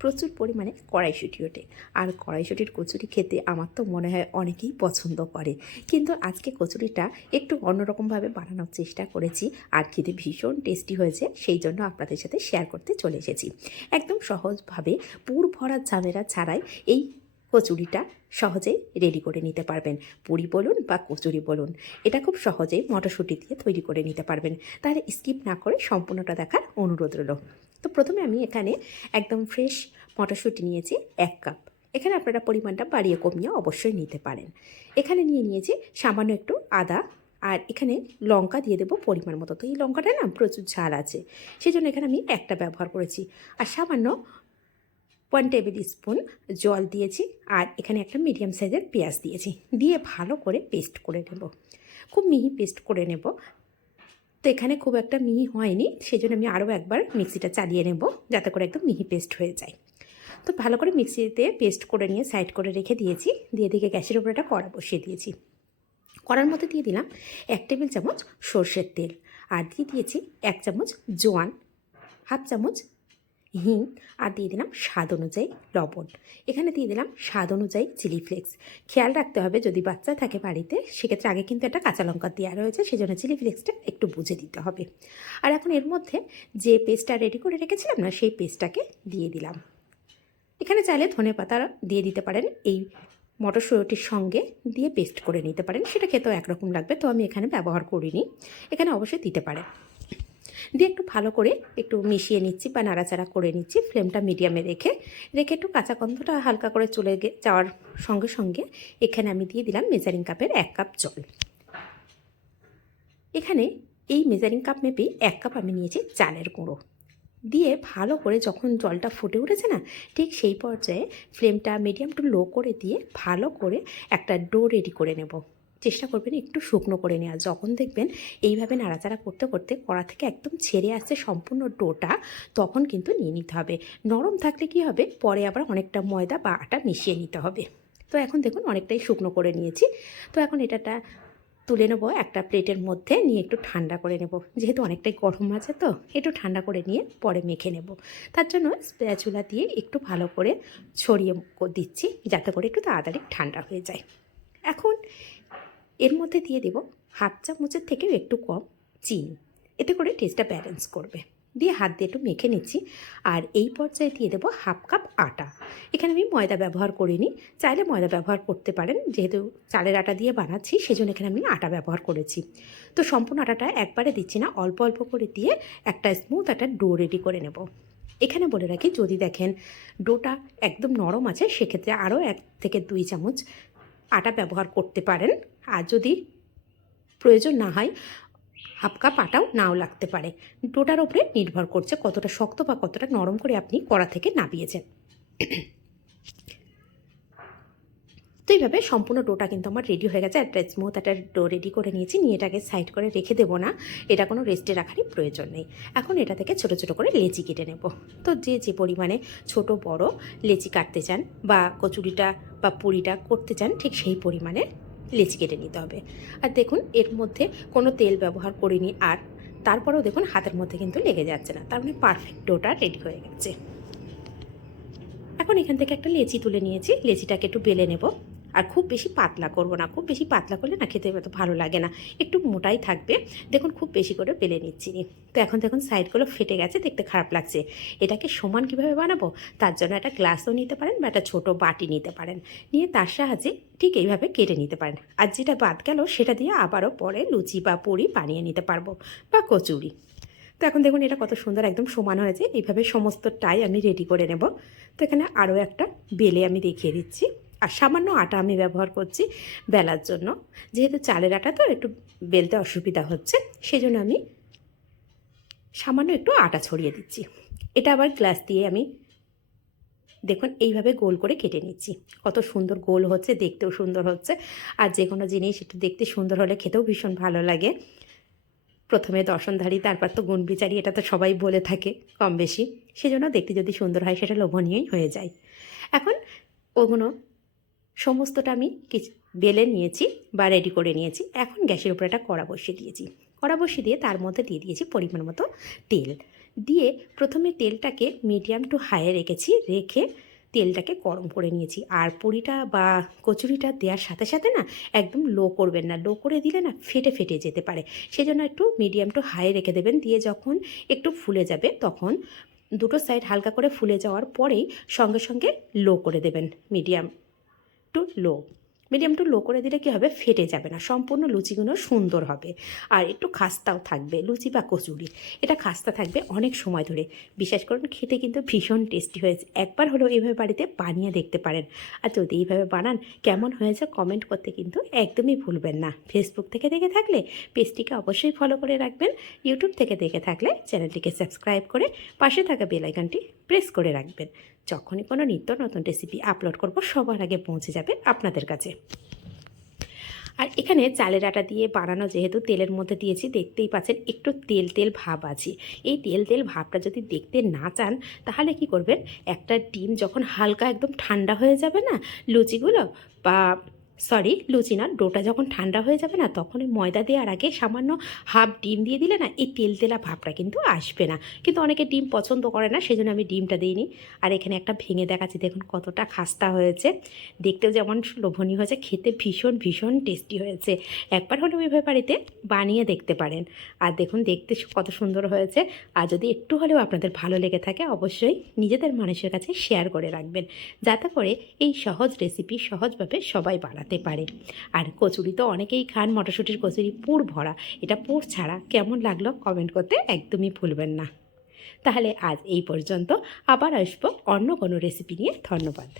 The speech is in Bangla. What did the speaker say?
প্রচুর পরিমাণে কড়াইশুঁটি ওঠে। আর কড়াইশুঁটির কচুরি খেতে আমার তো মনে হয় অনেকেই পছন্দ করে। কিন্তু আজকে কচুরিটা একটু অন্যরকমভাবে বানানোর চেষ্টা করেছি আর খেতে ভীষণ টেস্টি হয়েছে, সেই জন্য আপনাদের সাথে শেয়ার করতে চলে এসেছি। একদম সহজভাবে পুর ভরা ঝামেলা ছাড়াই এই কচুরিটা সহজেই রেডি করে নিতে পারবেন। পুরি বলুন বা কচুরি বলুন, এটা খুব সহজেই মটরশুঁটি দিয়ে তৈরি করে নিতে পারবেন। তাহলে স্কিপ না করে সম্পূর্ণটা দেখার অনুরোধ রইল। তো প্রথমে আমি এখানে একদম ফ্রেশ মটরশুঁটি নিয়েছি, এক কাপ এখানে আপনারা পরিমাণটা বাড়িয়ে কমিয়ে অবশ্যই নিতে পারেন। এখানে নিয়ে নিয়েছি সামান্য একটু আদা, আর এখানে লঙ্কা দিয়ে দেবো পরিমাণ মতো। তো এই লঙ্কাটা না প্রচুর ঝাল আছে সেই জন্য এখানে আমি একটা ব্যবহার করেছি। আর সামান্য ওয়ান টেবিল স্পুন জল দিয়েছি, আর এখানে একটা মিডিয়াম সাইজের পেঁয়াজ দিয়েছি। দিয়ে ভালো করে পেস্ট করে নেব। খুব মিহি পেস্ট করে নেব। তো এখানে খুব একটা মিহি হয়নি সেই জন্য আমি আরও একবার মিক্সিটা চালিয়ে নেব যাতে করে একদম মিহি পেস্ট হয়ে যায়। তো ভালো করে মিক্সিতে পেস্ট করে নিয়ে সাইড করে রেখে দিয়েছি, দিয়ে দিকে গ্যাসের উপরে একটা কড়া বসিয়ে দিয়েছি। কড়ার মধ্যে দিয়ে দিলাম এক টেবিল চামচ সর্ষের তেল, আর দিয়ে দিয়েছি এক চামচ জোয়ান, হাফ চামচ হিং আর দিয়ে দিলাম স্বাদ অনুযায়ী লবণ। এখানে দিয়ে দিলাম স্বাদ অনুযায়ী চিলি ফ্লেক্স। খেয়াল রাখতে হবে যদি বাচ্চা থাকে বাড়িতে, সেক্ষেত্রে আগে কিন্তু একটা কাঁচা লঙ্কা দেওয়া রয়েছে, সেজন্য চিলি ফ্লেক্সটা একটু বুঝে দিতে হবে। আর এখন এর মধ্যে যে পেস্টটা রেডি করে রেখেছিলাম না, সেই পেস্টটাকে দিয়ে দিলাম। এখানে চাইলে ধনে পাতা দিয়ে দিতে পারেন, এই মটরশুঁটির সঙ্গে দিয়ে পেস্ট করে নিতে পারেন, সেটা খেতেও একরকম লাগবে, তো আমি এখানে ব্যবহার করিনি। এখানে অবশ্যই দিতে পারেন। দিয়ে একটু ভালো করে একটু মিশিয়ে নিচ্ছি বা নাড়াচাড়া করে নিচ্ছি ফ্লেমটা মিডিয়ামে রেখে। রেখে একটু কাঁচা গন্ধটা হালকা করে চলে যাওয়ার সঙ্গে সঙ্গে এখানে আমি দিয়ে দিলাম মেজারিং কাপের এক কাপ জল। এখানে এই মেজারিং কাপ মেপেই এক কাপ আমি নিয়েছি চালের গুঁড়ো। দিয়ে ভালো করে যখন জলটা ফুটে উঠেছে না, ঠিক সেই পর্যায়ে ফ্লেমটা মিডিয়াম টু লো করে দিয়ে ভালো করে একটা ডো রেডি করে নেব। চেষ্টা করবেন একটু শুকনো করে নেওয়া যখন দেখবেন এইভাবে নাড়াচাড়া করতে করতে কড়া থেকে একদম ছেড়ে আসছে সম্পূর্ণ ডোটা, তখন কিন্তু নিয়ে নিতে হবে। নরম থাকলে কি হবে? পরে আবার অনেকটা ময়দা বা আটা মিশিয়ে নিতে হবে। তো এখন দেখুন অনেকটাই শুকনো করে নিয়েছি। তো এখন এটাটা তুলে নেব, একটা প্লেটের মধ্যে নিয়ে একটু ঠান্ডা করে নেব। যেহেতু অনেকটাই গরম আছে তো, একটু ঠান্ডা করে নিয়ে পরে মেখে নেব। তার জন্য স্প্যাচুলা দিয়ে একটু ভালো করে ছড়িয়ে দিচ্ছি, যাতে করে একটু তাড়াতাড়ি ঠান্ডা হয়ে যায়। এখন এর মধ্যে দিয়ে দেব হাফ চামচের থেকেও একটু কম চিনি। এতে করে টেস্টটা ব্যালেন্স করবে। দিয়ে হাত দিয়ে একটু মেখে নিচ্ছি। আর এই পর্যায়ে দিয়ে দেবো হাফ কাপ আটা। এখানে আমি ময়দা ব্যবহার করিনি। চাইলে ময়দা ব্যবহার করতে পারেন। যেহেতু চালের আটা দিয়ে বানাচ্ছি, সেজন্য এখানে আমি আটা ব্যবহার করেছি। তো সম্পূর্ণ আটাটা একবারে দিচ্ছি না, অল্প অল্প করে দিয়ে একটা স্মুথ একটা ডো রেডি করে নেব। এখানে বলে রাখি, যদি দেখেন ডোটা একদম নরম আছে, সেক্ষেত্রে আরও এক থেকে দুই চামচ আটা ব্যবহার করতে পারেন। আর যদি প্রয়োজন না হয়, হাফ কাপ আটাও নাও লাগতে পারে। ডোটার ওপরে নির্ভর করছে কতটা শক্ত বা কতটা নরম করে আপনি কড়া থেকে নামিয়েছেন। তো এইভাবে সম্পূর্ণ ডোটা কিন্তু আমার রেডি হয়ে গেছে। একটা স্মুথ একটা ডো রেডি করে নিয়েছি। নিয়ে এটাকে সাইড করে রেখে দেবো না। এটা কোনো রেস্টে রাখারই প্রয়োজন নেই। এখন এটা থেকে ছোট ছোট করে লেচি কেটে নেব। তো যে যে পরিমাণে ছোট, বড় লেচি কাটতে চান বা কচুরিটা বা পুরিটা করতে চান, ঠিক সেই পরিমাণে লেচি কেটে নিতে হবে। আর দেখুন, এর মধ্যে কোনো তেল ব্যবহার করিনি আর তারপরেও দেখুন হাতের মধ্যে কিন্তু লেগে যাচ্ছে না। তার মানে পারফেক্ট ডোটা রেডি হয়ে গেছে। এখন এখান থেকে একটা লেচি তুলে নিয়েছি। লেচিটাকে একটু বেলে নেব। আর খুব বেশি পাতলা করব না, খুব বেশি পাতলা করলে না খেতে এত ভালো লাগে না। একটু মোটাই থাকবে। দেখুন খুব বেশি করে বেলে নিচ্ছি। তো এখন দেখুন সাইডগুলো ফেটে গেছে, দেখতে খারাপ লাগছে। এটাকে সমান কীভাবে বানাবো? তার জন্য একটা গ্লাসও নিতে পারেন বা একটা ছোটো বাটি নিতে পারেন। নিয়ে তার সাহায্যে ঠিক এইভাবে কেটে নিতে পারেন। আর যেটা বাদ গেল, সেটা দিয়ে আবারও পরে লুচি বা পুরি বানিয়ে নিতে পারব বা কচুরি। তো এখন দেখুন এটা কত সুন্দর একদম সমান হয়েছে। এইভাবে সমস্তটাই আমি রেডি করে নেব। তো এখানে আরও একটা বেলে আমি দেখিয়ে দিচ্ছি। আর সামান্য আটা আমি ব্যবহার করছি বেলার জন্য। যেহেতু চালের আটা তো একটু বেলতে অসুবিধা হচ্ছে সেই জন্য আমি সামান্য একটু আটা ছড়িয়ে দিচ্ছি। এটা আবার গ্লাস দিয়ে আমি দেখুন এইভাবে গোল করে কেটে নিচ্ছি। কত সুন্দর গোল হচ্ছে, দেখতেও সুন্দর হচ্ছে। আর যে কোনো জিনিস একটু দেখতে সুন্দর হলে খেতেও ভীষণ ভালো লাগে। প্রথমে দর্শনধারী, তারপর তো গুণ বিচারি এটা তো সবাই বলে থাকে কম বেশি সেজন্য দেখতে যদি সুন্দর হয়, সেটা লোভনীয়ই হয়ে যায়। এখন ওগুলো সমস্তটা আমি বেলে নিয়েছি বা রেডি করে নিয়েছি। এখন গ্যাসের উপরে একটা কড়া বসিয়ে দিয়েছি। কড়া বসিয়ে দিয়ে তার মধ্যে দিয়ে দিয়েছি পরিমাণ মতো তেল। দিয়ে প্রথমে তেলটাকে মিডিয়াম টু হাইয়ে রেখেছি, রেখে তেলটাকে গরম করে নিয়েছি। আর পুরিটা বা কচুরিটা দেওয়ার সাথে সাথে না একদম লো করবেন না। লো করে দিলে না ফেটে ফেটে যেতে পারে। সেজন্য একটু মিডিয়াম টু হাই রেখে দেবেন। দিয়ে যখন একটু ফুলে যাবে তখন দুটো সাইড হালকা করে ফুলে যাওয়ার পরেই সঙ্গে সঙ্গে লো করে দেবেন। Medium to low medium to low করে দিলে কী হবে? ফেটে যাবে না। সম্পূর্ণ লুচিগুলো সুন্দর হবে। আর একটু খাস্তাও থাকবে, লুচি বা কচুরি। এটা খাস্তা থাকবে অনেক সময় ধরে। বিশ্বাস করুন, খেতে কিন্তু ভীষণ টেস্টি হয়েছে। একবার হলেও এইভাবে বাড়িতে বানিয়ে দেখতে পারেন। আর যদি এইভাবে বানান, কেমন হয়েছে কমেন্ট করতে কিন্তু একদমই ভুলবেন না। ফেসবুক থেকে দেখে থাকলে, পেজটিকে অবশ্যই ফলো করে রাখবেন। ইউটিউব থেকে দেখে থাকলে চ্যানেলটিকে সাবস্ক্রাইব করে পাশে থাকা বেল আইকনটি প্রেস করে রাখবেন। যখনই কোনো নিত্য নতুন রেসিপি আপলোড করব, সবার আগে পৌঁছে যাবে আপনাদের কাছে। আর এখানে চালের আটা দিয়ে বানানো যেহেতু তেলের মধ্যে দিয়েছি, দেখতেই পাচ্ছেন একটু তেল তেল ভাব আছে। এই তেল তেল ভাবটা যদি দেখতে না চান, তাহলে কি করবেন? একটা ডিম যখন হালকা একদম ঠান্ডা হয়ে যাবে না, লুচিগুলো বা সরি লুচি না। ডোটা যখন ঠান্ডা হয়ে যাবে না, তখন ওই ময়দা দেওয়ার আগে সামান্য হাফ ডিম দিয়ে দিলে না, এই তেল তেলা ভাবটা কিন্তু আসবে না। কিন্তু অনেকে ডিম পছন্দ করে না সেই জন্য আমি ডিমটা দিইনি। আর এখানে একটা ভেঙে দেখাচ্ছি, দেখুন কতটা খাস্তা হয়েছে। দেখতেও যেমন লোভনীয় হয়েছে, খেতে ভীষণ ভীষণ টেস্টি হয়েছে। একবার হলেও ওইভাবে বাড়িতে বানিয়ে দেখতে পারেন। আর দেখুন, দেখতে কত সুন্দর হয়েছে। আর যদি একটু হলেও আপনাদের ভালো লেগে থাকে, অবশ্যই নিজেদের মানুষের কাছে শেয়ার করে রাখবেন। যাতে করে এই সহজ রেসিপি সহজভাবে সবাই বানাতে পারে। আর কচুরি তো অনেকেই খান, মটরশুঁটির কচুরি, পুর ভরা। এটা পুর ছাড়া কেমন লাগল কমেন্ট করতে একদমই ভুলবেন না। তাহলে আজ এই পর্যন্ত। আবার আসব অন্য কোনো রেসিপি নিয়ে। ধন্যবাদ।